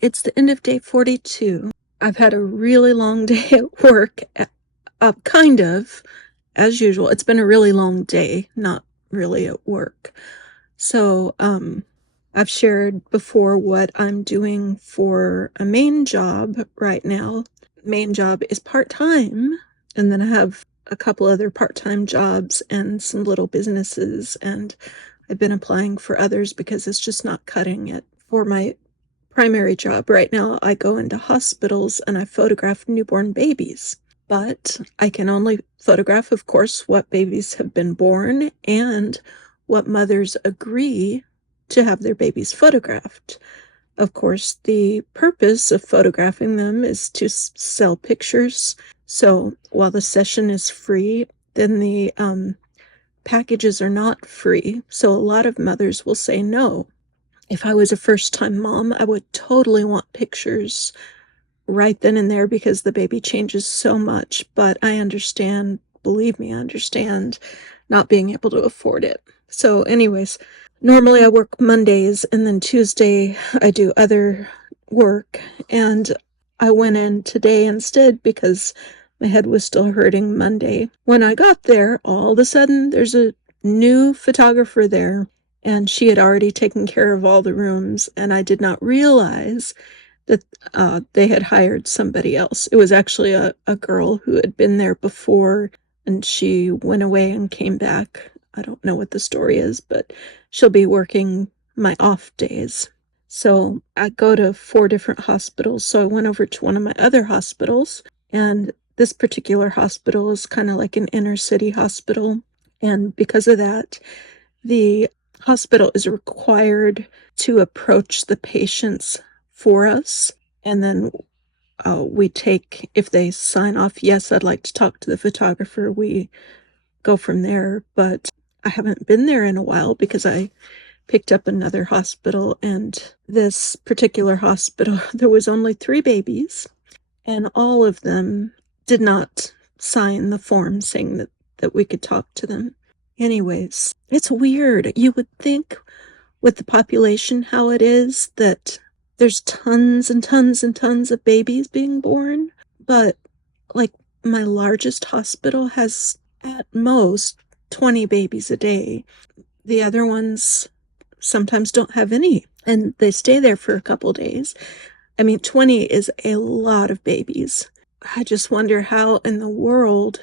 It's the end of day 42. I've had a really long day at work, kind of, as usual. It's been a really long day, not really at work. So, I've shared before what I'm doing for a main job right now. Main job is part-time, and then I have a couple other part-time jobs and some little businesses, and I've been applying for others because it's just not cutting it. For my primary job right now, I go into hospitals and I photograph newborn babies. But I can only photograph, of course, what babies have been born and what mothers agree to have their babies photographed. Of course, the purpose of photographing them is to sell pictures. So while the session is free, then the packages are not free. So a lot of mothers will say no. If I was a first-time mom, I would totally want pictures right then and there because the baby changes so much. But I understand, believe me, I understand not being able to afford it. So anyways, normally I work Mondays and then Tuesday I do other work. And I went in today instead because my head was still hurting Monday. When I got there, all of a sudden there's a new photographer there, and she had already taken care of all the rooms, and I did not realize that they had hired somebody else. It was actually a girl who had been there before, and she went away and came back. I don't know what the story is, but she'll be working my off days. So I go to 4 different hospitals. So I went over to one of my other hospitals, and this particular hospital is kind of like an inner city hospital. And because of that, the hospital is required to approach the patients for us. And then we take, if they sign off, yes, I'd like to talk to the photographer, we go from there. But I haven't been there in a while because I picked up another hospital, and this particular hospital, there was only 3 babies, and all of them did not sign the form saying that we could talk to them. Anyways, it's weird. You would think with the population how it is that there's tons and tons and tons of babies being born, but like my largest hospital has at most 20 babies a day. The other ones sometimes don't have any, and they stay there for a couple days. I mean, 20 is a lot of babies. I just wonder how in the world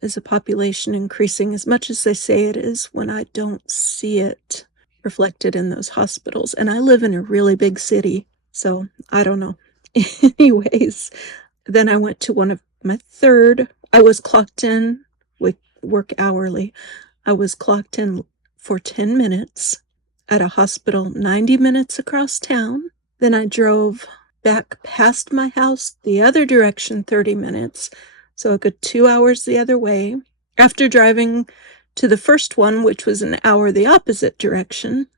is the population increasing as much as they say it is when I don't see it reflected in those hospitals. And I live in a really big city, so I don't know. Anyways, then I went to one of my third. I was clocked in. We work hourly. I was clocked in for 10 minutes at a hospital 90 minutes across town. Then I drove back past my house the other direction 30 minutes, so a good 2 hours the other way. After driving to the first one, which was an hour the opposite direction,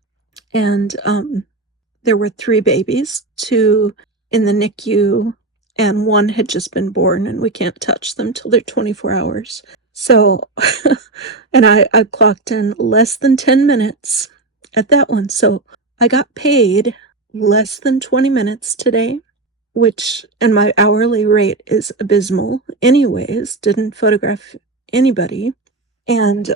and there were 3 babies, 2 in the NICU, and 1 had just been born, and we can't touch them till they're 24 hours. So, and I clocked in less than 10 minutes at that one. So I got paid less than 20 minutes today, and my hourly rate is abysmal anyways. Didn't photograph anybody, and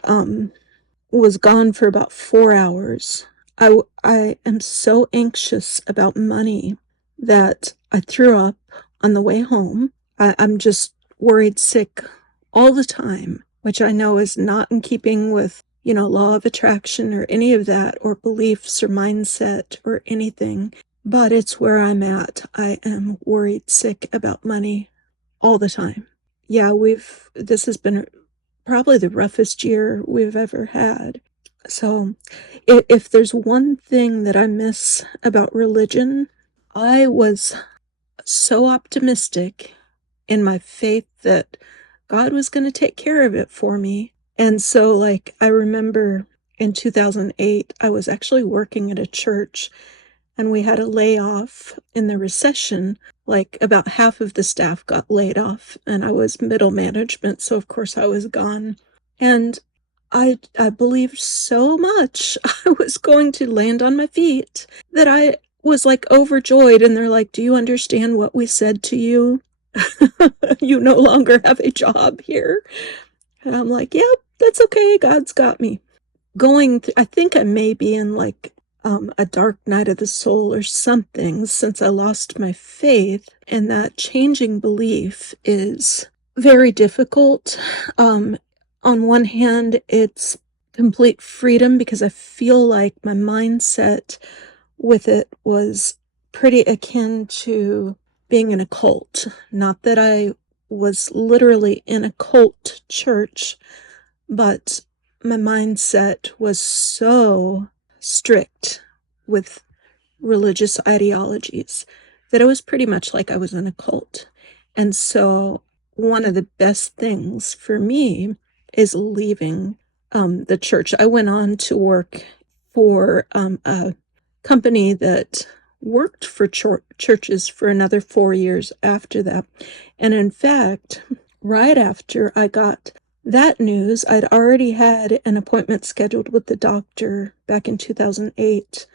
was gone for about 4 hours. I am so anxious about money that I threw up on the way home. I'm just worried sick all the time, which I know is not in keeping with, law of attraction or any of that, or beliefs or mindset or anything. But it's where I'm at. I am worried sick about money all the time. Yeah, this has been probably the roughest year we've ever had. So if there's one thing that I miss about religion, I was so optimistic in my faith that God was going to take care of it for me. And so, I remember in 2008, I was actually working at a church, and we had a layoff in the recession. About half of the staff got laid off, and I was middle management, so of course I was gone. And I believed so much I was going to land on my feet that I was like overjoyed, and they're like, "Do you understand what we said to you? You no longer have a job here." And I'm like, "Yep, that's okay. God's got me." I think I may be in like a dark night of the soul or something since I lost my faith, and that changing belief is very difficult. Um, on one hand, it's complete freedom because I feel like my mindset with it was pretty akin to being in a cult. Not that I was literally in a cult church, but my mindset was so strict with religious ideologies that it was pretty much like I was in a cult. And so one of the best things for me is leaving the church. I went on to work for a company that worked for churches for another 4 years after that. And in fact, right after I got that news, I'd already had an appointment scheduled with the doctor back in 2008,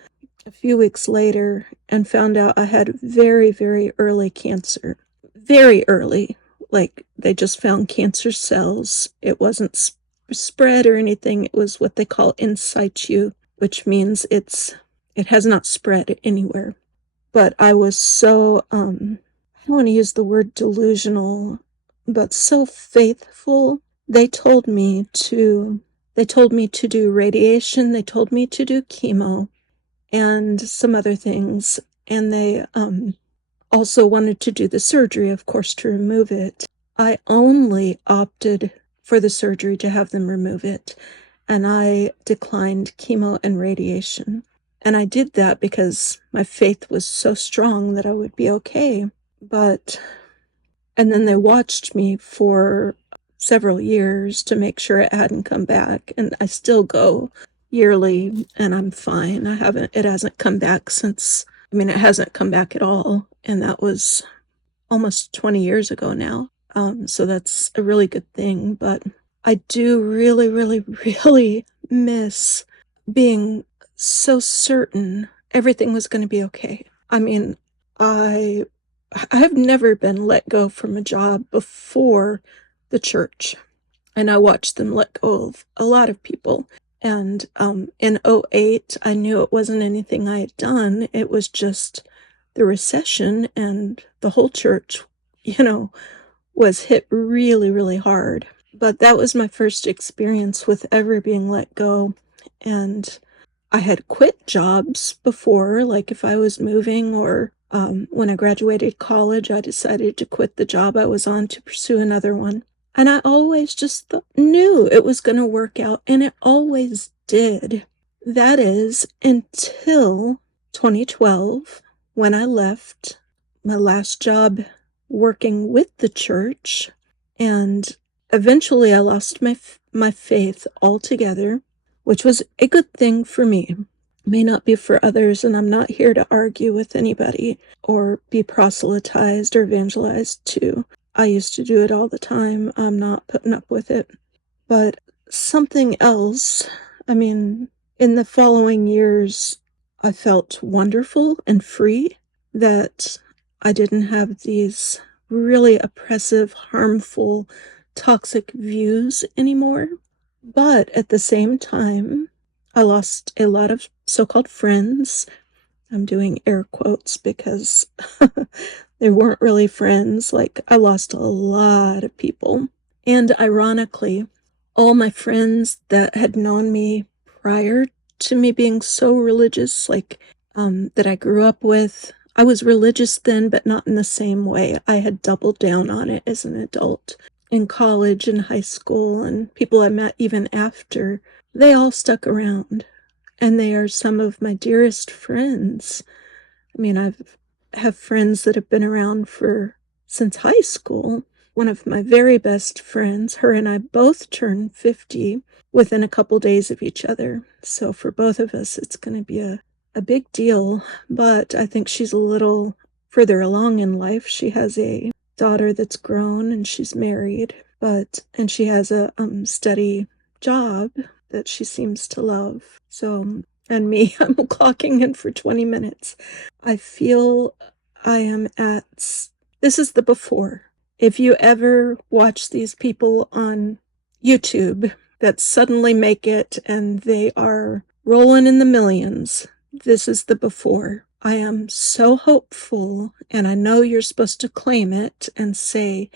a few weeks later, and found out I had very, very early cancer. Very early. Like, they just found cancer cells. It wasn't spread or anything. It was what they call in situ, which means it has not spread anywhere. But I was so, I don't want to use the word delusional, but so faithful. They told me to do radiation. They told me to do chemo and some other things. And they also wanted to do the surgery, of course, to remove it. I only opted for the surgery to have them remove it, and I declined chemo and radiation. And I did that because my faith was so strong that I would be okay. And then they watched me for several years to make sure it hadn't come back. And I still go yearly and I'm fine. It hasn't come back it hasn't come back at all. And that was almost 20 years ago now. So that's a really good thing. But I do really, really, really miss being so certain everything was going to be okay. I mean, I have never been let go from a job before the church, and I watched them let go of a lot of people. And in 2008, I knew it wasn't anything I had done. It was just the recession, and the whole church, was hit really, really hard. But that was my first experience with ever being let go. And I had quit jobs before, like if I was moving or when I graduated college, I decided to quit the job I was on to pursue another one. And I always just knew it was going to work out, and it always did. That is until 2012, when I left my last job working with the church, and eventually I lost my faith altogether, which was a good thing for me. May not be for others, and I'm not here to argue with anybody or be proselytized or evangelized to. I used to do it all the time. I'm not putting up with it. But something else, in the following years, I felt wonderful and free that I didn't have these really oppressive, harmful, toxic views anymore. But at the same time, I lost a lot of so-called friends. I'm doing air quotes because they weren't really friends. Like, I lost a lot of people. And ironically, all my friends that had known me prior to me being so religious, that I grew up with, I was religious then, but not in the same way. I had doubled down on it as an adult. In college and high school, and people I met even after, they all stuck around. And they are some of my dearest friends. I have friends that have been around since high school. One of my very best friends, her and I both turned 50 within a couple days of each other. So for both of us, it's going to be a big deal. But I think she's a little further along in life. She has a daughter that's grown and she's married, and she has a steady job that she seems to love. So and me, I'm clocking in for 20 minutes. I feel I am this is the before. If you ever watch these people on YouTube that suddenly make it and they are rolling in the millions, this is the before. I am so hopeful, and I know you're supposed to claim it and say,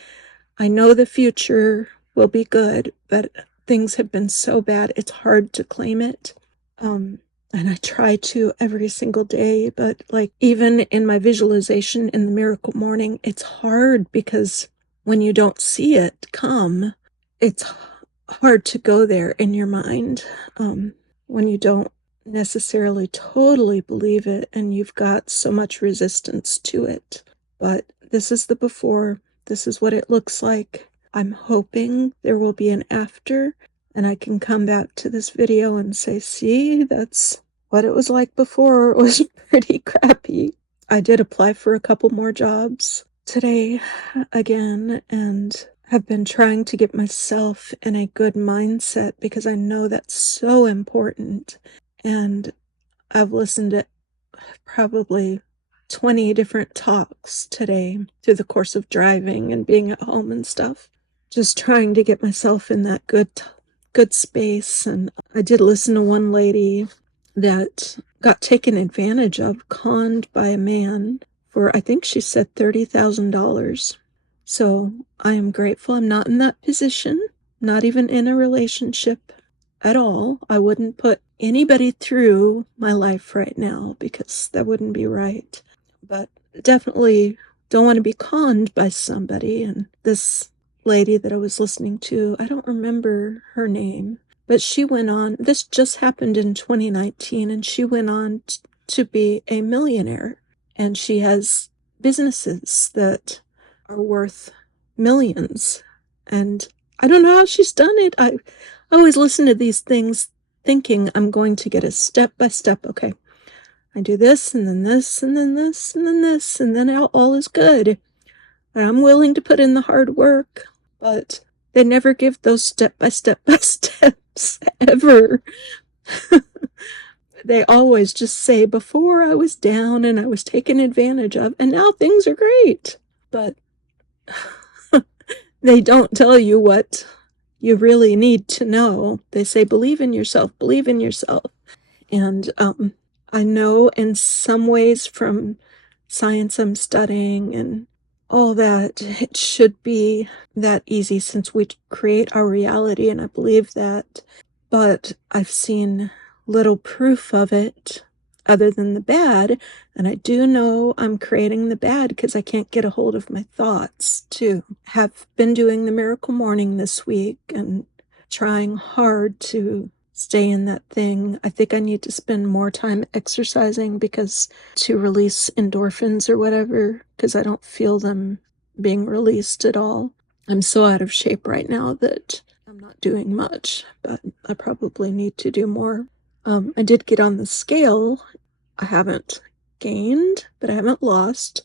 I know the future will be good, but things have been so bad, it's hard to claim it. And I try to every single day, but like even in my visualization in the miracle morning, it's hard because when you don't see it come, it's hard to go there in your mind. When you don't necessarily totally believe it and you've got so much resistance to it. But this is the before. This is what it looks like. I'm hoping there will be an after and I can come back to this video and say, see, that's what it was like before. It was pretty crappy. I did apply for a couple more jobs today again and have been trying to get myself in a good mindset because I know that's so important. And I've listened to probably 20 different talks today through the course of driving and being at home and stuff. Just trying to get myself in that good space. And I did listen to one lady that got taken advantage of, conned by a man for, I think she said $30,000. So I am grateful I'm not in that position, not even in a relationship at all. I wouldn't put anybody through my life right now because that wouldn't be right. But definitely don't want to be conned by somebody. And this lady that I was listening to, I don't remember her name, but she went on, this just happened in 2019, and she went on to be a millionaire. And she has businesses that are worth millions. And I don't know how she's done it. I always listen to these things thinking I'm going to get a step by step. Okay, I do this and then this and then this and then this and then all is good. And I'm willing to put in the hard work, but they never give those step by steps ever. They always just say, before I was down and I was taken advantage of, and now things are great. But they don't tell you what you really need to know. They say, believe in yourself, believe in yourself. And I know in some ways from science I'm studying and all that, it should be that easy since we create our reality, and I believe that. But I've seen little proof of it other than the bad, and I do know I'm creating the bad because I can't get a hold of my thoughts too. Have been doing the miracle morning this week and trying hard to stay in that thing. I think I need to spend more time exercising because to release endorphins or whatever, because I don't feel them being released at all. I'm so out of shape right now that I'm not doing much, but I probably need to do more. I did get on the scale. I haven't gained, but I haven't lost.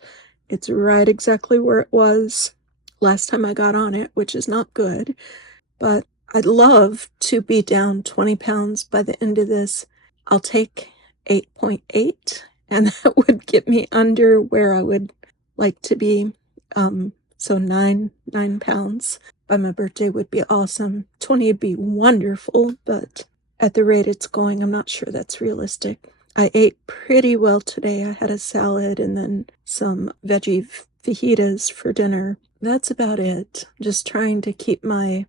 It's right exactly where it was last time I got on it, which is not good. But I'd love to be down 20 pounds by the end of this. I'll take 8.8, and that would get me under where I would like to be. So 9 pounds by my birthday would be awesome. 20 would be wonderful, but at the rate it's going, I'm not sure that's realistic. I ate pretty well today. I had a salad and then some veggie fajitas for dinner. That's about it. Just trying to keep my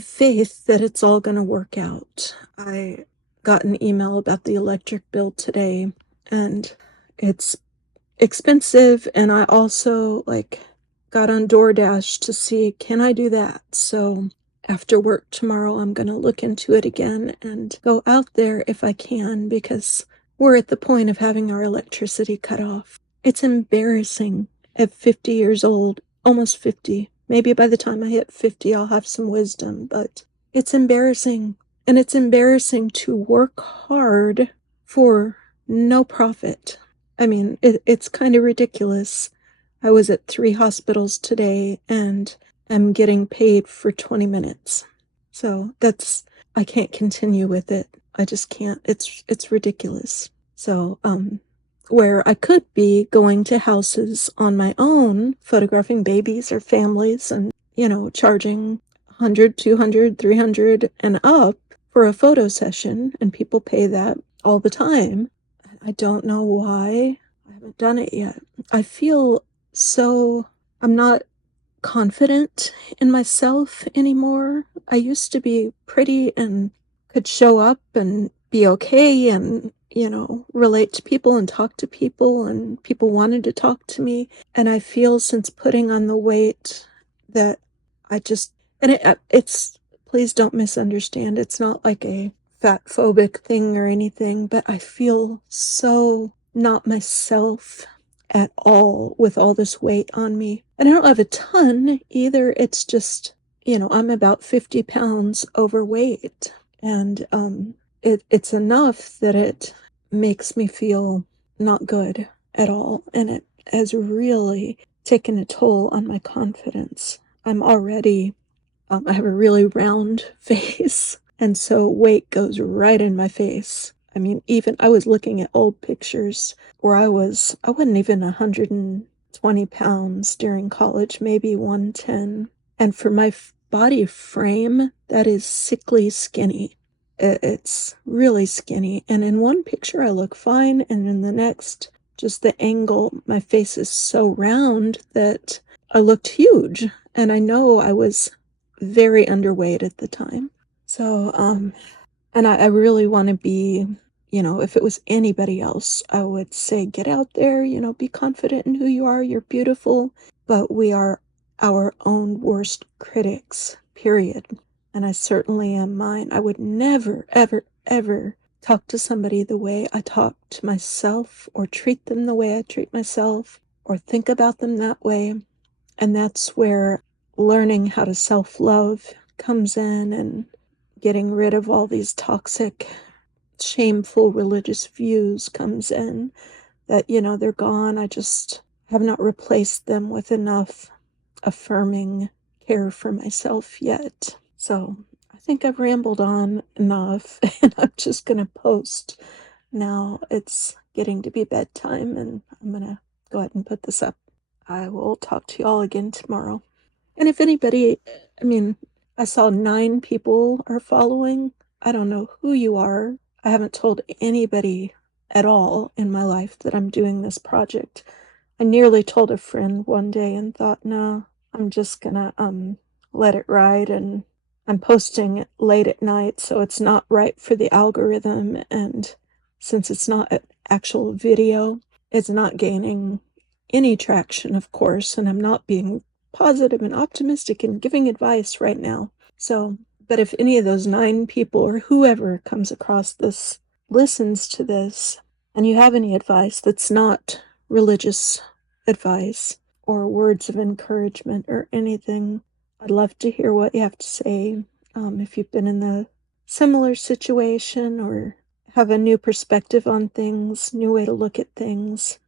faith that it's all going to work out. I got an email about the electric bill today, and it's expensive, and I also got on DoorDash to see, can I do that? So after work tomorrow, I'm going to look into it again and go out there if I can, because we're at the point of having our electricity cut off. It's embarrassing at 50 years old, almost 50. Maybe by the time I hit 50, I'll have some wisdom, but it's embarrassing. And it's embarrassing to work hard for no profit. I mean, it's kind of ridiculous. I was at 3 hospitals today and I'm getting paid for 20 minutes. So I can't continue with it. I just can't. It's ridiculous. So, where I could be going to houses on my own, photographing babies or families and, charging 100, 200, 300 and up for a photo session, and people pay that all the time. I don't know why I haven't done it yet. I feel so I'm not confident in myself anymore. I used to be pretty and could show up and be okay and, relate to people and talk to people, and people wanted to talk to me. And I feel since putting on the weight that I just, and it's, please don't misunderstand, it's not like a fat phobic thing or anything, but I feel so not myself at all with all this weight on me. And I don't have a ton either. It's just, I'm about 50 pounds overweight. And it's enough that it makes me feel not good at all. And it has really taken a toll on my confidence. I'm already, I have a really round face. And so weight goes right in my face. I mean, even I was looking at old pictures where I wasn't even 120 pounds during college, maybe 110. And for my body frame, that is sickly skinny. It's really skinny. And in one picture, I look fine. And in the next, just the angle, my face is so round that I looked huge. And I know I was very underweight at the time. So, and I really want to be, if it was anybody else, I would say get out there, be confident in who you are. You're beautiful, but we are our own worst critics, period. And I certainly am mine. I would never, ever, ever talk to somebody the way I talk to myself, or treat them the way I treat myself, or think about them that way. And that's where learning how to self-love comes in, and getting rid of all these toxic, shameful religious views comes in. That, they're gone. I just have not replaced them with enough affirming care for myself yet. So I think I've rambled on enough, and I'm just going to post now. It's getting to be bedtime, and I'm going to go ahead and put this up. I will talk to you all again tomorrow. And if anybody, I mean, I saw 9 people are following. I don't know who you are. I haven't told anybody at all in my life that I'm doing this project. I nearly told a friend one day and thought, no, I'm just gonna let it ride, and I'm posting it late at night, so it's not right for the algorithm, and since it's not an actual video, it's not gaining any traction, of course, and I'm not being positive and optimistic and giving advice right now. So, but if any of those 9 people or whoever comes across this, listens to this, and you have any advice that's not religious advice or words of encouragement or anything, I'd love to hear what you have to say. If you've been in the similar situation or have a new perspective on things, new way to look at things,